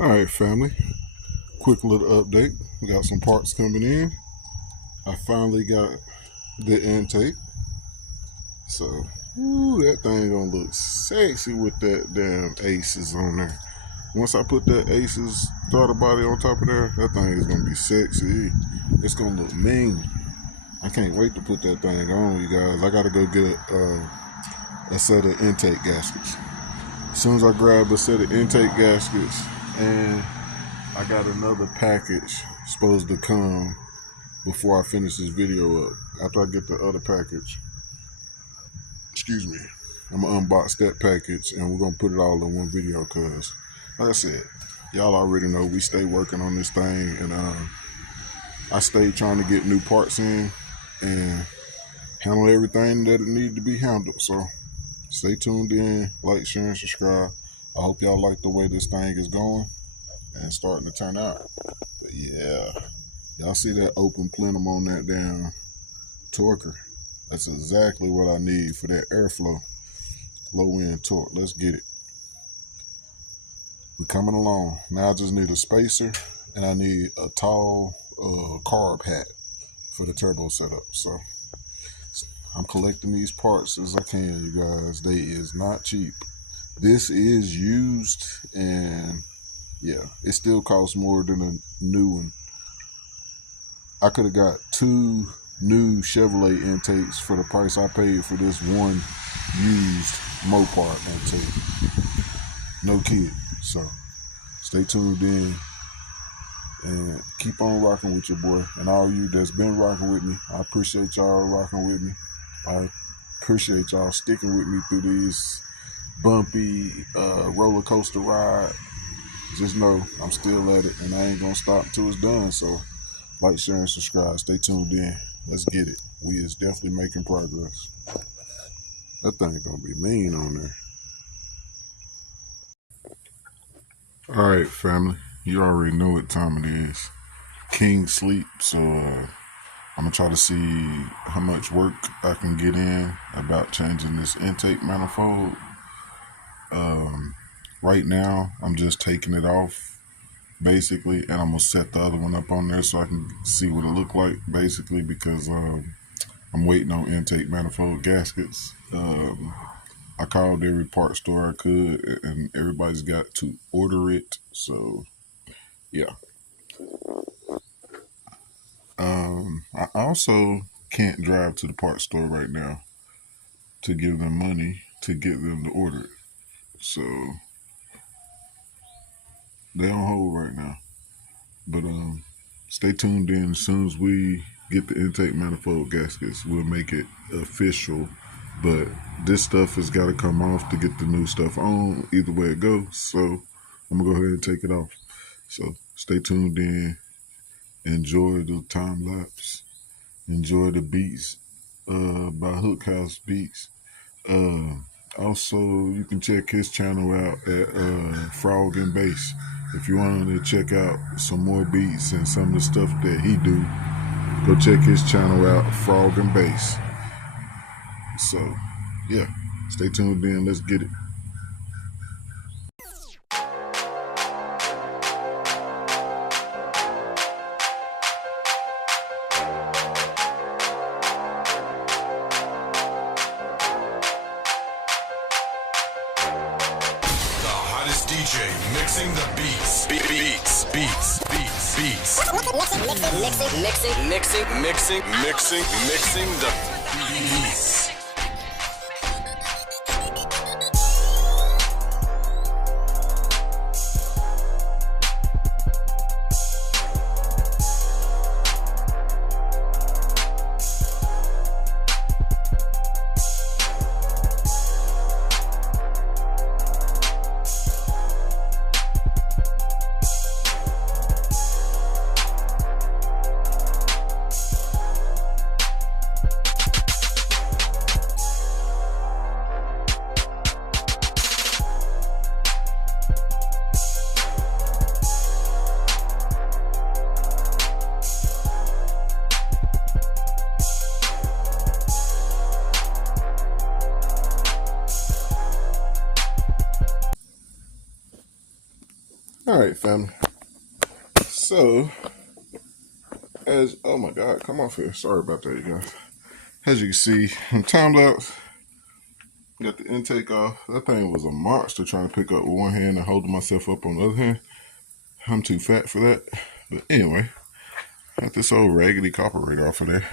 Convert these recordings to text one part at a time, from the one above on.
Alright, family, quick little update. We got some parts coming in. I finally got the intake. So, that thing gonna look sexy with that damn Aces on there. Once I put that Aces throttle body on top of there, that thing is gonna be sexy. It's gonna look mean. I can't wait to put that thing on, you guys. I gotta go get a set of intake gaskets. As soon as I grab a set of intake gaskets, and I got another package supposed to come before I finish this video up. After I get the other package, I'm gonna unbox that package and we're gonna put it all in one video, because like I said, y'all already know we stay working on this thing, and I stay trying to get new parts in and handle everything that it needed to be handled. So stay tuned in, like, share, and subscribe. I hope y'all like the way this thing is going and starting to turn out. But yeah, y'all see that open plenum on that damn torquer? That's exactly what I need for that airflow, low end torque. Let's get it. We're coming along. Now I just need a spacer and I need a tall carb hat for the turbo setup. So I'm collecting these parts as I can, you guys. They is not cheap. This is used, and yeah, it still costs more than a new one. I could have got 2 new Chevrolet intakes for the price I paid for this one used Mopar intake. No kid. So stay tuned in and keep on rocking with your boy. And all you that's been rocking with me, I appreciate y'all rocking with me. I appreciate y'all sticking with me through these bumpy roller coaster ride. Just know I'm still at it, and I ain't gonna stop until it's done. So like, share, and subscribe. Stay tuned in. Let's get it. We is definitely making progress. That thing gonna be mean on there. All right, family, you already know what time it is. King sleep. So I'm gonna try to see how much work I can get in about changing this intake manifold. Right now, I'm just taking it off, basically, and I'm gonna set the other one up on there so I can see what it look like, basically, because I'm waiting on intake manifold gaskets. I called every part store I could, and everybody's got to order it. So, yeah. I also can't drive to the parts store right now to give them money to get them to order it. So they on hold right now. But stay tuned in. As soon as we get the intake manifold gaskets, we'll make it official. But this stuff has got to come off to get the new stuff on, either way it goes. So I'm gonna go ahead and take it off. So stay tuned in. Enjoy the time lapse. Enjoy the beats by Hook House Beats. Also, you can check his channel out at Frog and Bass. If you wanted to check out some more beats and some of the stuff that he do, go check his channel out, Frog and Bass. So, yeah, stay tuned in. Let's get it. DJ mixing the beats. Beats. Mixing the beats. All right, family. So, oh my God, come off here. Sorry about that, you guys. As you can see, time lapse, got the intake off. That thing was a monster trying to pick up with one hand and holding myself up on the other hand. I'm too fat for that. But anyway, got this old raggedy carburetor off of there.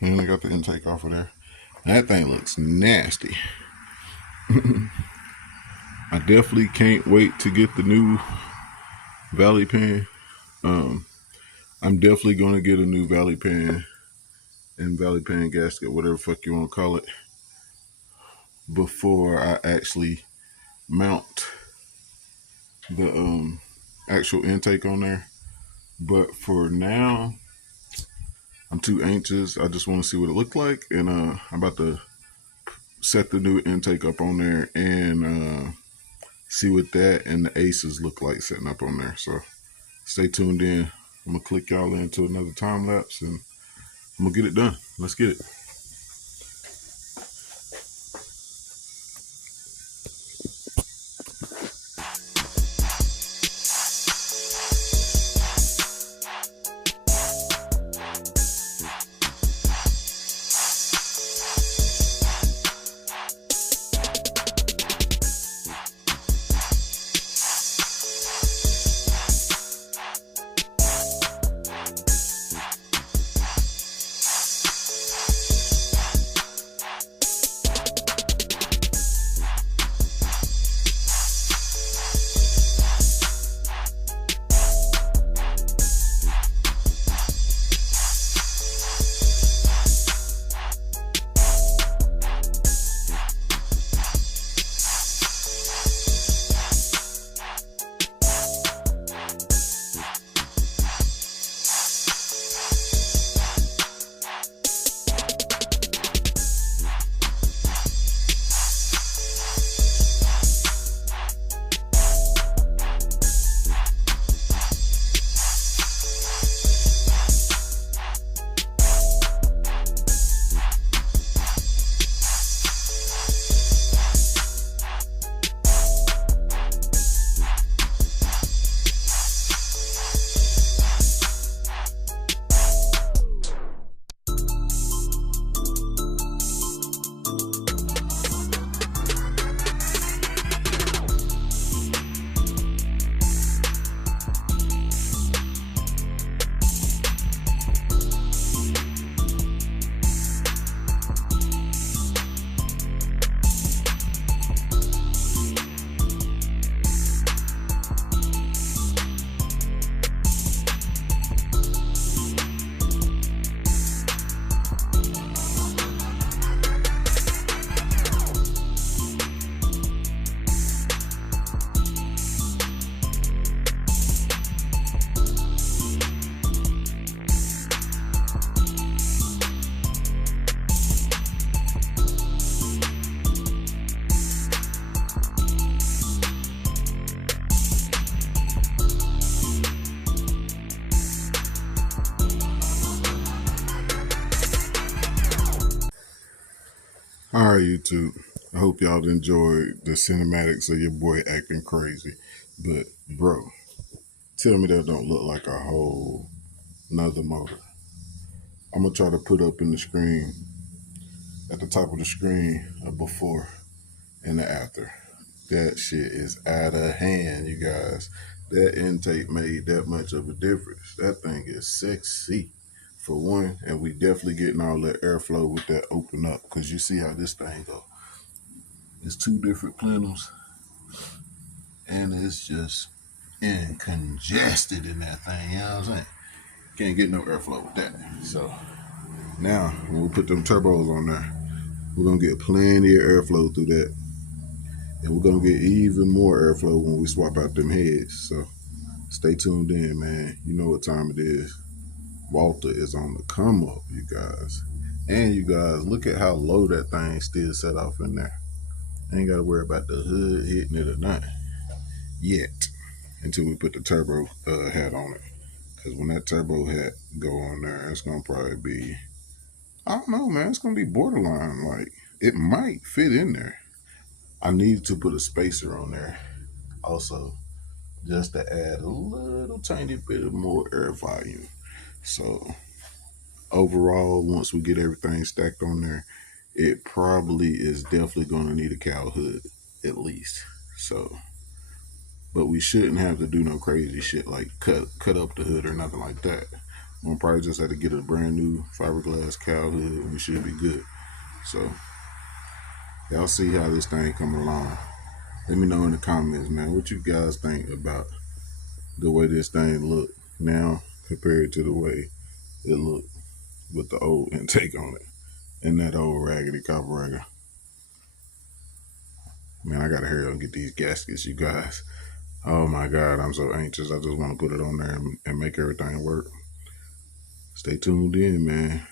And I got the intake off of there. That thing looks nasty. I definitely can't wait to get the new valley pan. I'm definitely going to get a new valley pan and valley pan gasket, whatever fuck you want to call it, before I actually mount the actual intake on there. But for now, I'm too anxious. I just want to see what it looked like, and I'm about to set the new intake up on there and see what that and the aces look like setting up on there. So stay tuned in. I'm gonna click y'all into another time lapse and I'm gonna get it done. Let's get it. All right, YouTube. I hope y'all enjoyed the cinematics of your boy acting crazy. But, bro, tell me that don't look like a whole nother motor. I'm going to try to put up in the screen, at the top of the screen, a before and the after. That shit is out of hand, you guys. That intake made that much of a difference. That thing is sexy. For one, and we definitely getting all that airflow with that open up, because you see how this thing go. It's two different plenums, and it's just congested in that thing, you know what I'm saying? Can't get no airflow with that. So now, when we put them turbos on there, we're going to get plenty of airflow through that. And we're going to get even more airflow when we swap out them heads. So stay tuned in, man. You know what time it is. Walter is on the come up, you guys. And you guys, look at how low that thing still set off in there. I ain't got to worry about the hood hitting it or nothing yet, until we put the turbo hat on it. Because when that turbo hat go on there, it's going to probably be, I don't know, man. It's going to be borderline. Like, it might fit in there. I need to put a spacer on there also just to add a little tiny bit of more air volume. So overall, once we get everything stacked on there, it probably is definitely going to need a cowl hood at least. So, but we shouldn't have to do no crazy shit like cut up the hood or nothing like that. We'll probably just have to get a brand new fiberglass cowl hood and we should be good. So y'all see how this thing coming along. Let me know in the comments, man, what you guys think about the way this thing look now compared to the way it looked with the old intake on it and that old raggedy carburetor. Man, I gotta hurry up and get these gaskets, you guys. Oh my God, I'm so anxious. I just want to put it on there and make everything work. Stay tuned in, man.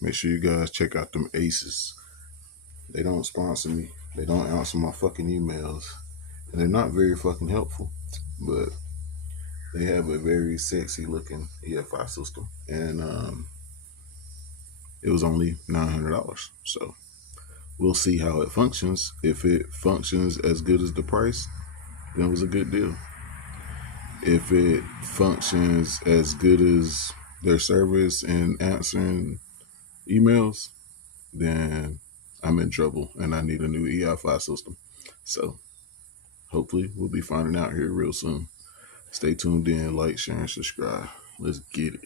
Make sure you guys check out them Aces. They don't sponsor me. They don't answer my fucking emails. And they're not very fucking helpful. But they have a very sexy looking EFI system. And it was only $900. So we'll see how it functions. If it functions as good as the price, then it was a good deal. If it functions as good as their service and answering emails, then I'm in trouble and I need a new EFI system. So hopefully we'll be finding out here real soon. Stay tuned in, like, share, and subscribe. Let's get it.